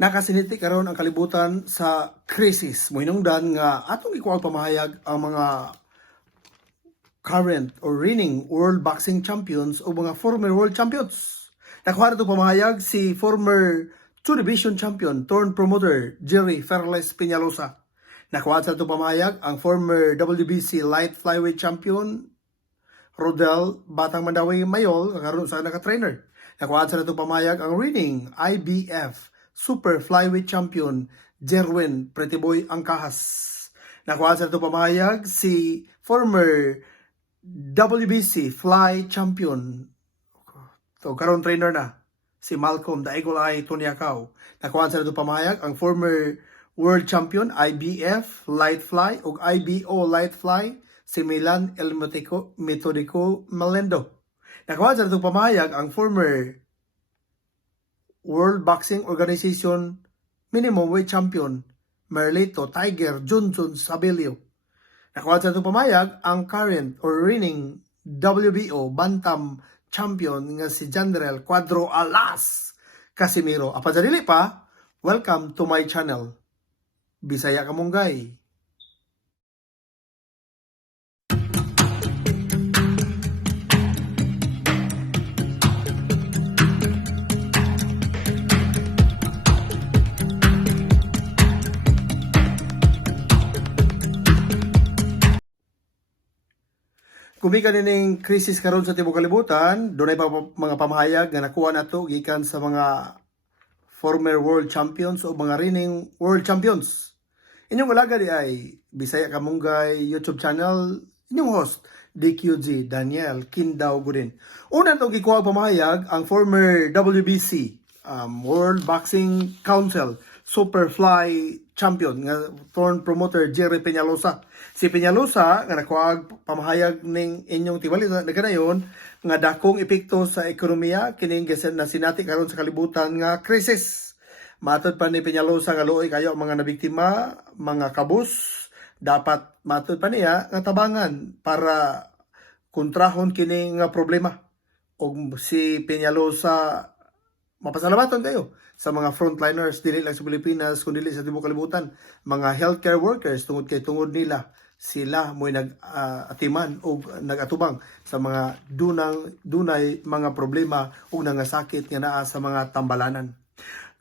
Nakasiniti karon ang kalibutan sa krisis. Mohinungdan nga atong ikuwag pamahayag ang mga current or reigning world boxing champions o mga former world champions. Nakuha na itong pamahayag si former two division champion turned promoter Jerry Ferles Peñalosa. Nakuha sa itong pamahayag ang former WBC light flyweight champion Rodel Batang Mandawi Mayol karon sa naka-trainer. Nakuha sa itong pamahayag ang reigning IBF super flyweight champion Jerwin Prettyboy Angkahas. Nakuha sa itong pamahayag si former WBC fly champion to karon trainer na si Malcolm the Eagle Eye Tuniacao. Nakuha sa itong pamahayag ang former world champion IBF light fly ug IBO light fly si Milan El Metodico Melendo. Nakuha sa itong pamahayag ang former World Boxing Organization minimum weight champion Merlito Tiger Junjun Sabelio. Nakuha sa itong pamayag ang current or reigning WBO Bantam champion nga si General Cuadro Alas Casimiro. Apa dili pa, welcome to my channel. Bisaya ka Munggay. Kumika nining krisis karon sa tibuok kalibutan, dunay pa mga pamahayag nga nakuha nato gikan sa mga former world champions o mga reigning world champions. Inyong ulaga di ay Bisaya Kamunggay YouTube channel, inyong host DQG Daniel Kindaw Gudin. Una itong gikuha pamahayag ang former WBC World Boxing Council Superfly champion nga turned promoter Jerry Peñalosa. Si Peñalosa nga nakuha pamahayag ning inyong tiwali na kanayon nga dakong epekto sa ekonomiya kining na sinati karon sa kalibutan nga krisis. Matod pa ni Peñalosa nga luoy kayo ang mga nabiktima, mga kabus, dapat matod pa niya nga tabangan para kontrahon kini nga problema. Og si Peñalosa mapasalamaton kayo sa mga frontliners dili lang sa Pilipinas kundi sa tibuok kalibutan, mga healthcare workers tungod nila sila mo'y nag-atiman o nag-atubang sa mga dunay mga problema o nangasakit nga naa sa mga tambalanan.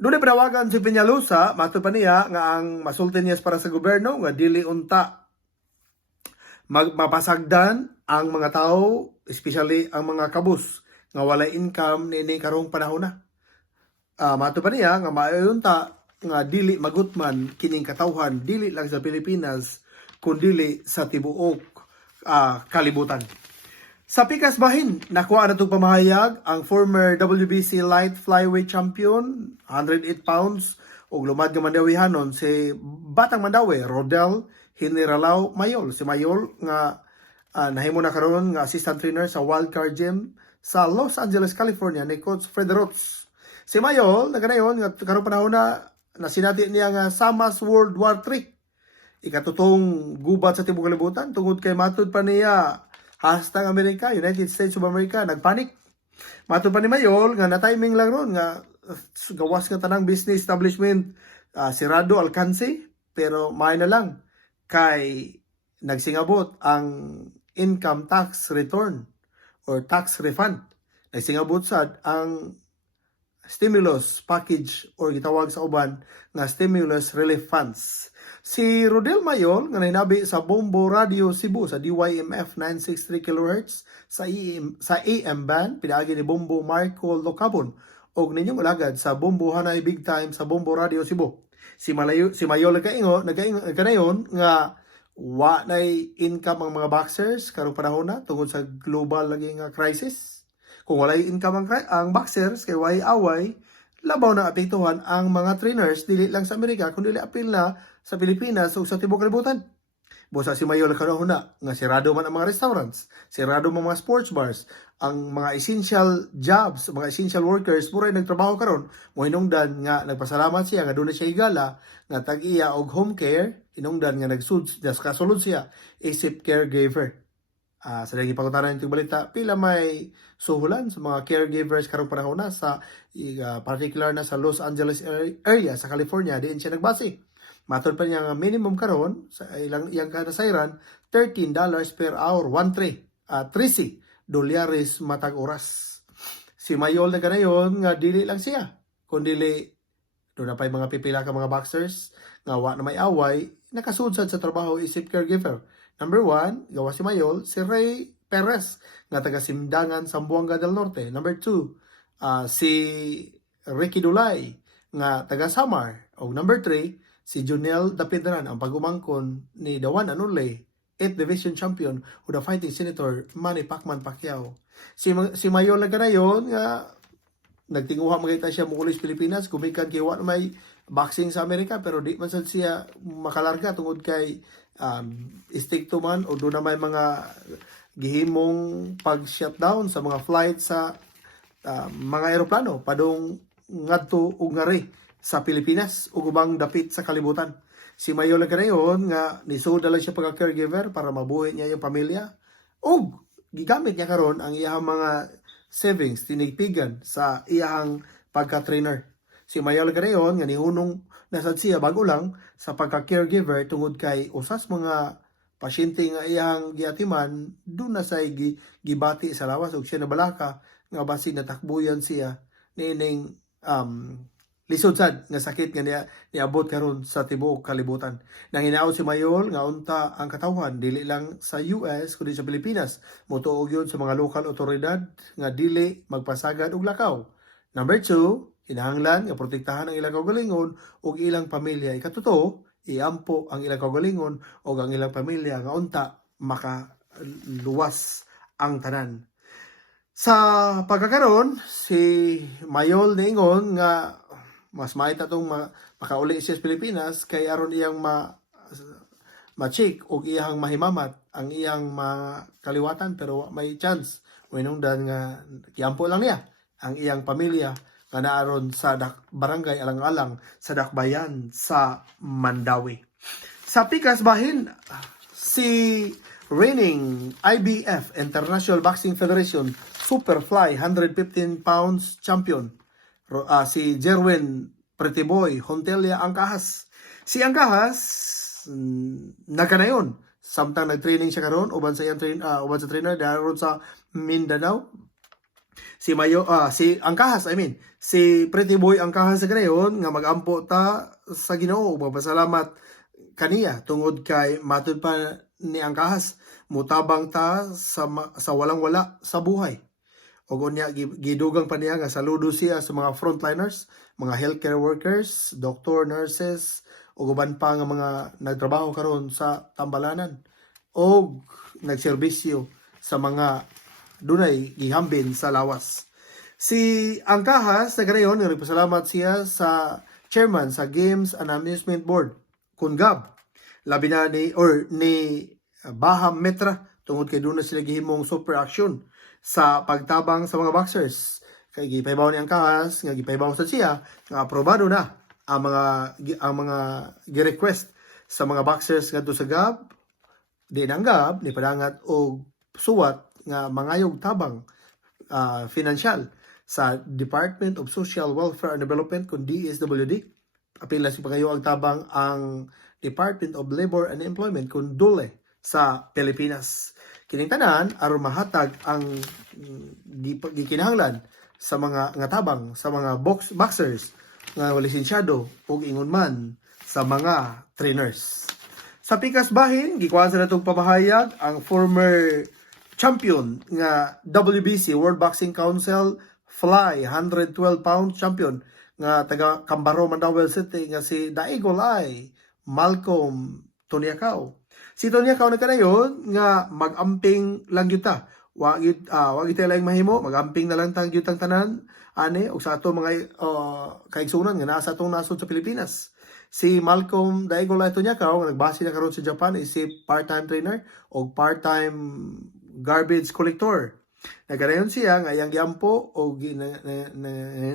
Dunay panawagan si Peñalosa, mato pa niya nga ang masulti niya para sa gobyerno nga dili unta mapasagdan ang mga tao, especially ang mga kabus nga walay income nini karong panahon na. Mato pa niya nga maayunta nga dili magutman kining katawhan dili lang sa Pilipinas kundi sa tibuok kalibutan. Sa pikas bahin, nakuha na itong pamahayag ang former WBC light flyweight champion, 108 pounds, ug lumad nga mandawihanon si Batang Mandawi, Rodel Hiniralaw Mayol. Si Mayol nga nahimo na karon nga assistant trainer sa Wildcard Gym sa Los Angeles, California ni Coach Frederotz. Si Mayol, naganayon nga karon panahon na nasinati niya nga Samas World War III. Ikatutong gubat sa tibuok kalibutan tungod kay matud pa niya hashtag America, United States of America, nagpanik. Matud pa ni Mayol nga na-timing lang ron nga gawas nga tanang business establishment sirado alkanse pero may na lang kay nagsingabot ang income tax return or tax refund. Nagsingabot sad ang stimulus package or gitawag sa uban nga stimulus relief funds. Si Rodel Mayol nga nahinabi sa Bombo Radio Cebu sa DYMF 963 kHz sa AM band pinaagi ni Bombo Marco Locabon og ninyong ulagad sa Bombo Hanay Big Time sa Bombo Radio Cebu. Si Mayol nagkanayon nga wa nay income ang mga boxers karong panahon na tungod sa global lagi nga crisis. Kung walay income ang boxers kay way away, labaw na apektuhan ang mga trainers dili lang sa Amerika kundi apil na sa Pilipinas o sa tibuok kalibutan. Busa si Mayol karon na nga sirado man ang mga restaurants, sirado man mga sports bars, ang mga essential jobs, mga essential workers puro nagtrabaho karon. Mohinungdan nga nagpasalamat siya nga dunay siya higala nga tag-iya og home care, hinungdan nga kasulod siya isip caregiver. Sa daging pangutanan itong balita, pila may suhulan sa mga caregivers karong panahon na sa particular na sa Los Angeles area sa California, diin siya nagbase. Matod pa niya nga minimum karon sa iyang kanasayran $13 per hour, 13 dolyares matag oras. Si Mayol na ganayon nga dili lang siya, kundi doon na pa'y mga pipila ka mga boxers nga wa na may away, nakasudsad sa trabaho isip caregiver. Number 1, gawa si Mayol, si Ray Perez, nga taga Simdangan, Zamboanga del Norte. Number 2, si Ricky Dulay, nga taga Samar. O number 3, si Junel Dapidran, ang pagumangkon ni the one and only 8th Division Champion o the fighting Senator Manny Pacquiao. Si Mayol na ganayon, nga nagtinguha magayta siya mukulis Pilipinas, kumikan kiwa na may boxing sa Amerika, pero di man sad siya makalarga tungod kay istikto man o doon na may mga gihimong pag-shutdown sa mga flight sa mga eroplano padong ngadto ug ngari sa Pilipinas ug ubang dapit sa kalibutan. Si Mayol ganayon nga nisuda lang siya pagka-caregiver para mabuhi niya yung pamilya ug gigamit niya karon ang iyang mga savings tinigpigan sa iyang pagka-trainer. Si Mayol ganayon nga nihunong nasad siya bago lang sa pagka-caregiver tungod kay usas mga pasyente nga iyang giatiman doon na say gibati sa lawas ug siya nabalaka nga basin natakbuyan siya nining lisod sad nga sakit nga niabot karon sa tibuok kalibutan. Nang hinaot si Mayol nga unta ang katawhan dili lang sa US kundi sa Pilipinas, motuog yun sa mga lokal otoridad nga dili magpasagad og lakaw. Number 2, kinahanglan nga protektahan ang ilang kaugalingon ug ilang pamilya. Ikatuto, iampo ang ilang kaugalingon ug ang ilang pamilya nga unta makaluwas ang tanan. Sa pagkakaroon, si Mayol niingon nga mas maita tong makauli siya sa Pilipinas kay aron iyang ma-check ug iyang mahimamat ang iyang makaliwatan, pero may chance winungdan nga kiampo lang niya ang iyang pamilya nga naaron sa barangay Alang-alang sa Dakbayan sa Mandawi. Sa pikas bahin, si reigning IBF International Boxing Federation Superfly 115 pounds champion si Jerwin Prettyboy Hontelia Angkahas. Si Angkahas nagkanayon samtang nagtraining siya karon uban sa trainer daron sa Mindanao. Si Angkahas, si Prettyboy Angkahas sa ganayon nga magampo ta sa Ginoo, magpasalamat kaniya tungod kay matud pa ni Angkahas mutabang ta sa walang-wala sa buhay. O niya gidugang pa niya nga saludo siya sa mga frontliners, mga healthcare workers, doctor, nurses, o uban pa nga mga nagtrabaho karon sa tambalanan o nagserbisyo sa mga dunay gihambin sa lawas. Si Angkahas na ganayon, nagpasalamat siya sa chairman sa Games and Amusement Board, KUNGAB, labi na ni Baham Metra, tungod kay doon na sila gihimong super action sa pagtabang sa mga boxers. Kay gipaybaw ni Angkahas, nga gipaybaw sa siya, nga aprobado na ang mga gi-request sa mga boxers ngadto sa GAB, di ang GAB ni padangat og suwat nga mangayog tabang financial sa Department of Social Welfare and Development kun DSWD. Apil na si pagayo ang tabang ang Department of Labor and Employment kun DOLE sa Pilipinas. Kining tanan aron mahatag ang gikinahanglan sa mga nga tabang sa mga boxers nga lisensyado ug ingon man sa mga trainers. Sa pikas bahin, gikuha sa natong pamahayag ang former champion nga WBC World Boxing Council Fly 112 pounds champion nga taga Cambaro, Mandawi City nga si Daigolay Malcolm Toniacao. Si Toniacao na kanayon nga magamping lang gyud ta. Wa gyud lang mahimo, magamping na lang tang gyud tang tanan ani og sa ato mga kaigsunan nga naa sa atong nasod sa Pilipinas. Si Malcolm Daigolay Toniacao nga nagbase na karon sa Japan isip part-time trainer o part-time garbage collector. Nagkanayon siya nga iyang giampo o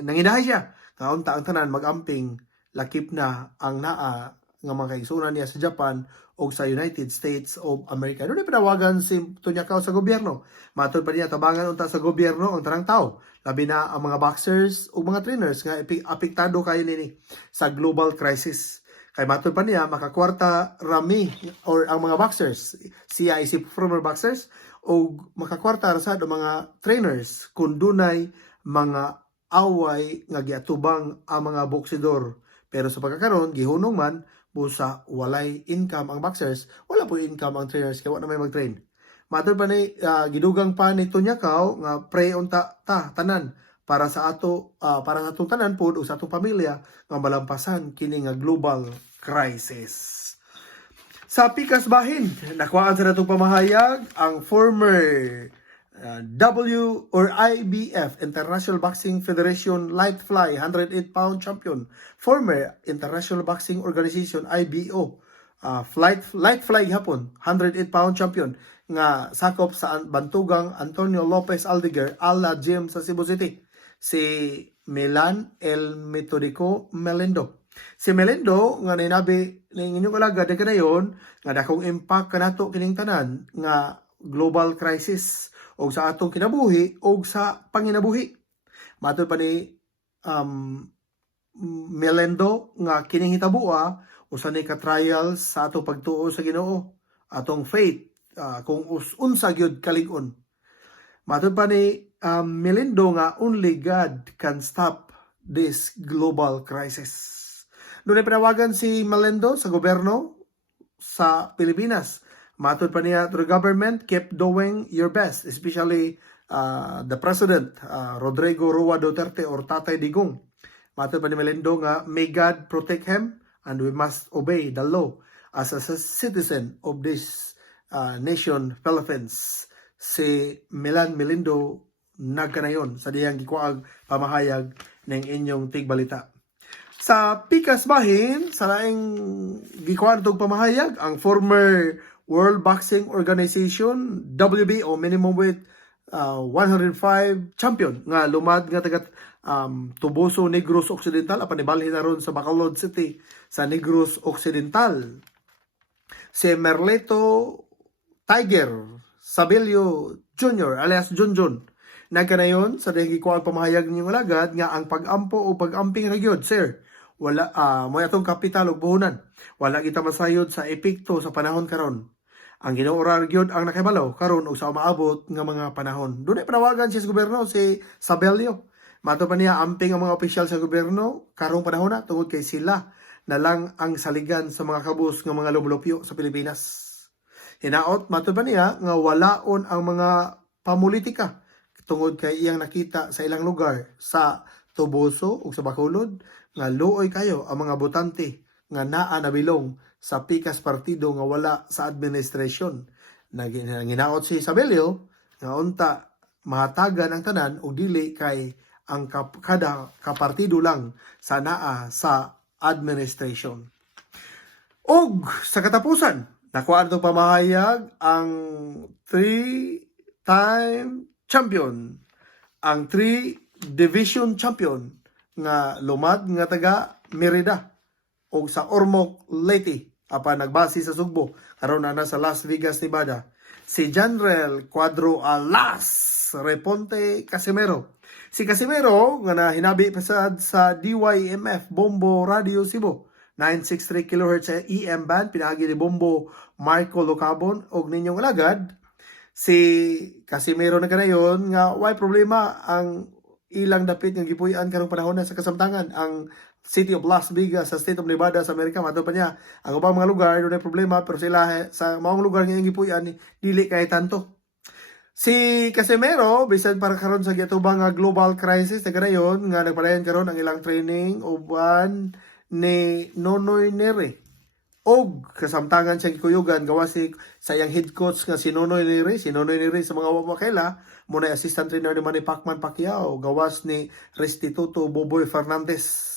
nangidahay siya nga unta ang tanan magamping lakip na ang naa nga mga kaigsunan niya sa Japan o sa United States of America. Doon pinawagan si Tunyakaw sa gobyerno. Matod pa niya tabangan unta sa gobyerno ang tarang tao. Labi na ang mga boxers o mga trainers nga apektado kayo nini sa global crisis. Kay matod pa niya makakwarta rami or ang mga boxers, siya isip former boxers o makakwarta sa mga trainers kung dunay mga away nga giatubang ang mga boksidor. Pero sa pagkakaroon gihunong man busa walay income ang boxers, wala po income ang trainers kaya wala na may mag-train. Matod pa ni gidugang pa ni Tunyakaw nga pray unta tanan para sa atong tanan pod o sa atong pamilya nga malampasan kini nga global crisis. Sa pikas bahin, nakuhaan sa natong pamahayag ang former IBF, International Boxing Federation Light Fly 108-pound champion, former International Boxing Organization IBO, Light Fly hapon, 108-pound champion, nga sakop sa Bantugang Antonio Lopez Aldeguer, ala gym sa Cebu City, si Milan El Metodico Melendo. Si Melendo nga ninabi ning inyong alagad na kanayon nga dakong impact kanato kining tanan nga global crisis o sa atong kinabuhi o sa panginabuhi. Matod pa ni Melendo nga kining hitabua usa ni ka trials sa atong pagtuo sa Ginoo, atong faith kung unsa gyud kalig-on. Matod pa ni Melendo nga only God can stop this global crisis. Doon ay pinawagan si Melendo sa gobyerno sa Pilipinas. Matod pa niya to the government, keep doing your best, especially the President, Rodrigo Roa Duterte or Tatay Digong. Matod pa ni Melendo nga, may God protect him and we must obey the law as a citizen of this nation, Philippines. Si Milan Melendo nagkanayon sa diyang gikuag pamahayag ng inyong tigbalita. Sa pikas bahin, sa laing gikuan tog pamahayag, ang former World Boxing Organization, WBO, minimum weight 105 champion, nga lumad nga taga Tuboso, Negros Occidental, apan ibalhin na ron sa Bacolod City, sa Negros Occidental. Si Merleto Tiger Sabelio Jr. alias Junjun, nagkanayon sa dahil gikuan pamahayag ninyong alagad nga ang pagampo o pagamping ragyod, sir, wala mo atong kapital ug buhunan, wala kita masayod sa epekto sa panahon karon. Ang Ginoo gyud ang nakahibalo karon ug sa umaabot nga mga panahon. Dunay panawagan siya sa gobyerno si Sabelio. Mato pa niya amping ang mga opisyal sa gobyerno karong panahon na tungod kay sila na lang ang saligan sa mga kabus nga mga lumulupyo sa Pilipinas. Hinaot mato pa niya nga walaon ang mga pamulitika tungod kay iyang nakita sa ilang lugar sa Tuboso ug sa Bacolod nga luoy kayo ang mga botante nga naa nabilong sa pikas partido nga wala sa administrasyon. Naginaot si Isabelio nga unta mahatagan ang tanan o dili kay ang kada kapartido lang sa naa sa administration. Og sa katapusan, nakuha itong pamahayag ang 3-time champion, ang 3-division champion nga lumad nga taga Merida o sa Ormoc, Leyte, apan nagbase sa Sugbo, karon na sa Las Vegas, Nevada, si General Cuadro Alas Reponte Casimero. Si Casimero nga na hinabi pasad sa DYMF Bombo Radio Cebu 963 kHz sa EM band, pinagi ni Bombo Marco Locabon og ninyong alagad. Si Casimero na kanayon nga why problema ang ilang dapit nga gipuy-an karong panahon na sa kasamtangan ang City of Las Vegas sa State of Nevada sa Amerika. Mato pa niya ang ubang mga lugar doon ay problema pero sila sa maong lugar nga gipuy-an dili kay tanto. Si Casimero bisan para karon sa giatubang nga global crisis na kanayon nga nagpadayon karon ang ilang training uban ni Nonoy Nere og kasamtangan siya gikuyugan gawa sa iyang head coach nga si Nonoy Nere sa mga wawakela mo na assistant trainer ni Manny Pacquiao gawas ni Restituto Boboy Fernandez.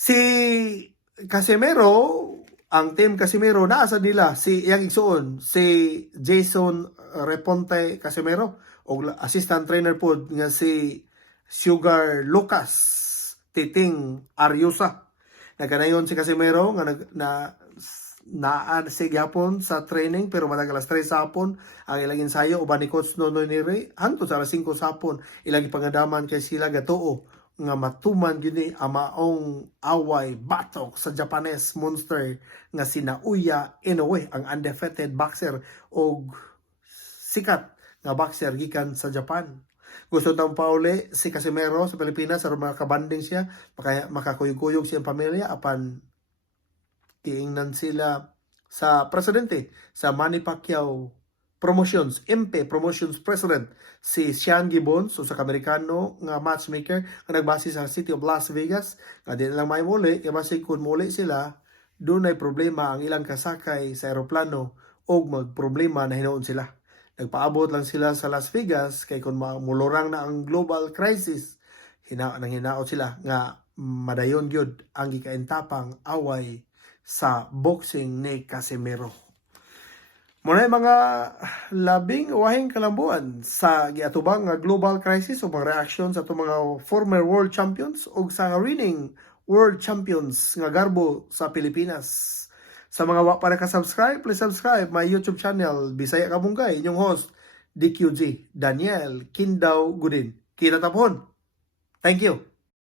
Si Casimero, ang team Casimero naasa nila si iyang igsuon si Jason Reponte Casimero og assistant trainer pod nga si Sugar Lucas Titing Ariusa. Nagkanayon si Casimero nga Naan si gyapon sa training pero matag alas 3 sa hapon ang ilang ensayo uban ni Coach Nonoy Nire hangtod sa alas 5 sa hapon ilang ipangadaman kay sila gatuo nga matuman gyud ang maong away batok sa Japanese monster nga sina Uya Inoue, ang undefeated boxer og sikat nga boxer gikan sa Japan. Gusto daw pauli si Casimero sa Pilipinas aron makabanding siya, makakuyog-kuyog siyang pamilya apan tiingnan sila sa presidente sa Manny Pacquiao Promotions, MP Promotions President, si Sean Gibbons, so sa Amerikano nga matchmaker nga nagbase sa City of Las Vegas, nga di lang may muli, kaya basi kung muli sila, doon ay problema ang ilang kasakay sa aeroplano o magproblema na hinoon sila. Nagpaabot lang sila sa Las Vegas, kay kung mulurang na ang global crisis, hinaot sila nga madayon gyud ang gikaintapang away sa boxing ni Casimero. Muna mga labing wahing kalambuan sa giatubang nga global crisis o mga reaction sa itong mga former world champions o sa reigning world champions nga garbo sa Pilipinas. Sa mga wa pa naka-subscribe, please subscribe my YouTube channel Bisaya Kabungkay, inyong host DQG Daniel Kindaw Gudin. Kita tapon. Thank you.